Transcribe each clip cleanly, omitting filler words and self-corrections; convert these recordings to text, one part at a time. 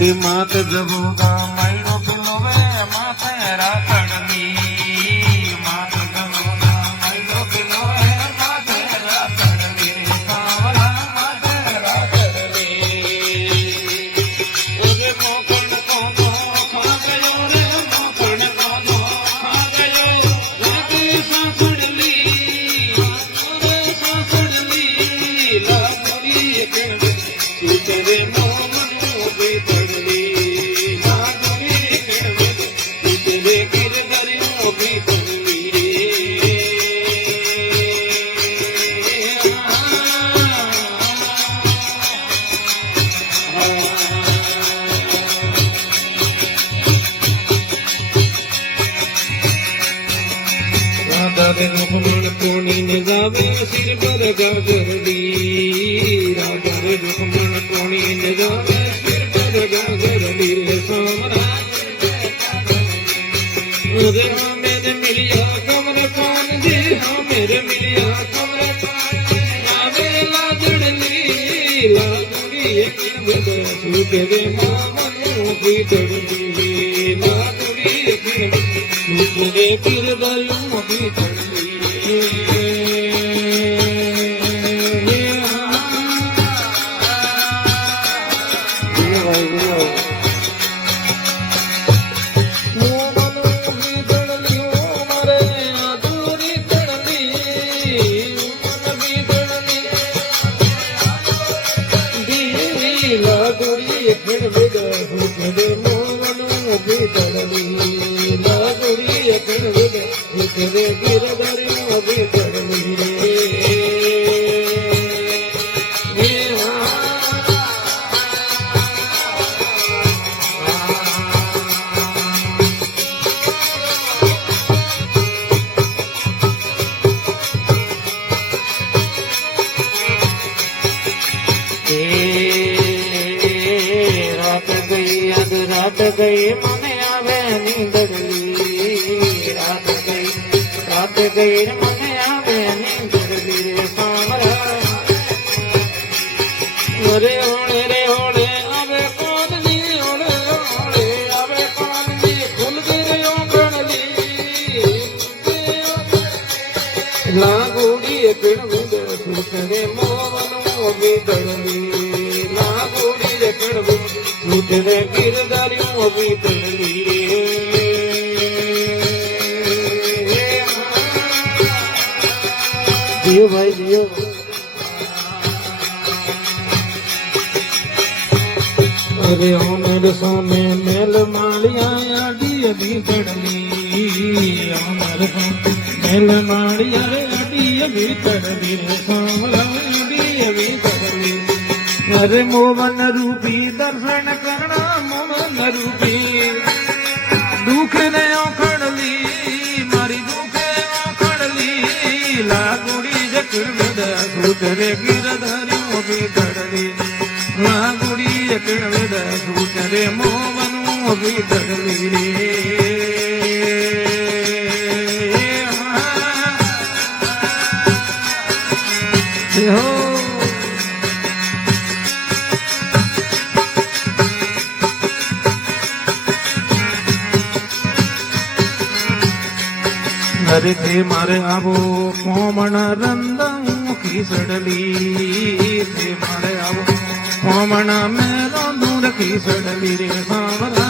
માત જબોગા માયનો પેલોવે માથે રાતડની માત જબોગા માયનો પેલોવે માથે રાતડની સાવલા માથે રાતડની ઓરે મોકણ કોનો ખા ગયો રે મોકણ કોનો ખા ગયો લાગે સાસડલી ઓરે સાસડલી લાગડી કે સુતરે કોની ને જાવે સિર પર ગાગરડી રાજા રે જોખમણ કોની ને જાવે સિર પર ગાગરડી રે સામરા રે હમે ને મિલિયા કમર પાન દે હમે રે મિલિયા કમર પાન આવે લાજડલી લાગડી એક બદ સુતે રે મામનો પીતડી લાગડી એક સુતે રે કિરદયું પીતડી रात गई मन आवे नींदड़ी रात गई मन आवे नींदड़ी रे सामरा रे होड़े आवे कौन नी होड़े आवे कौन नी खुल गिरे ओंगणली लागूड़ी पिण विद सुतरे मोवनो विदड़ी लागूड़ी पिण विद सुतरे गिरदारियों विदड़ी जियो भाई जियो अरे हो मेरे सामने मेल मालिया आडी अभी तड़ली हमारे मेल मालिया रे आडी अभी तड़ली रे सामला आडी अभी तड़ली अरे मोहन रूपी दर्शन करना मोहन रूपी दुख ने ओखड़ली मारी दुखे ओखड़ली लागुड़ी जकड़ विद सुतरे गिरधारियों भी तड़ली लागुड़ी जकड़ विद सुतरे मोहनों भी तड़ली रे हो हरे ते मारे आवो कोमण रंदऊ खीसडली ते मारे आवो कोमण मेलो दूर खीसडली रे सामरा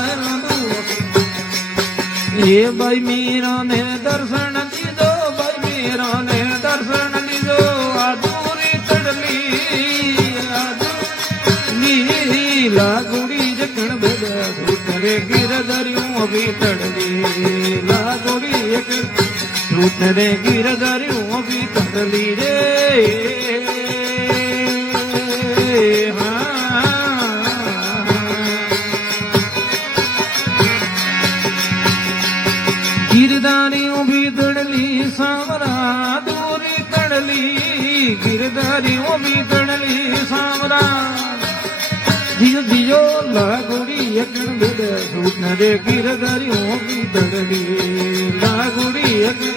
ये भाई मीरा ने दर्शन दीदो भाई मीरा ने दर्शन दीदो आदूरी तड़ली लागुड़ी जखण बेद सुतरे गिरधरियों भी तड़ली लागुड़ी सुतरे गिरधरियों भी तड़ली रे गिरधारियों भी तड़ली सावरा दूरी तड़ली गिरधारियों भी तड़ली सावरा जियो जियो लागुड़ी यकन बेद सुतरे गिरधरियों भी तड़ली लागुड़ी यकन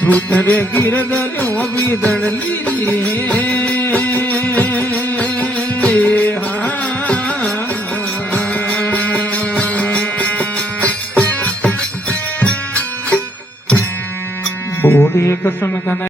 सुतरे गिरधरियों भी तड़ली બોલીએ કૃષ્ણ કનૈયા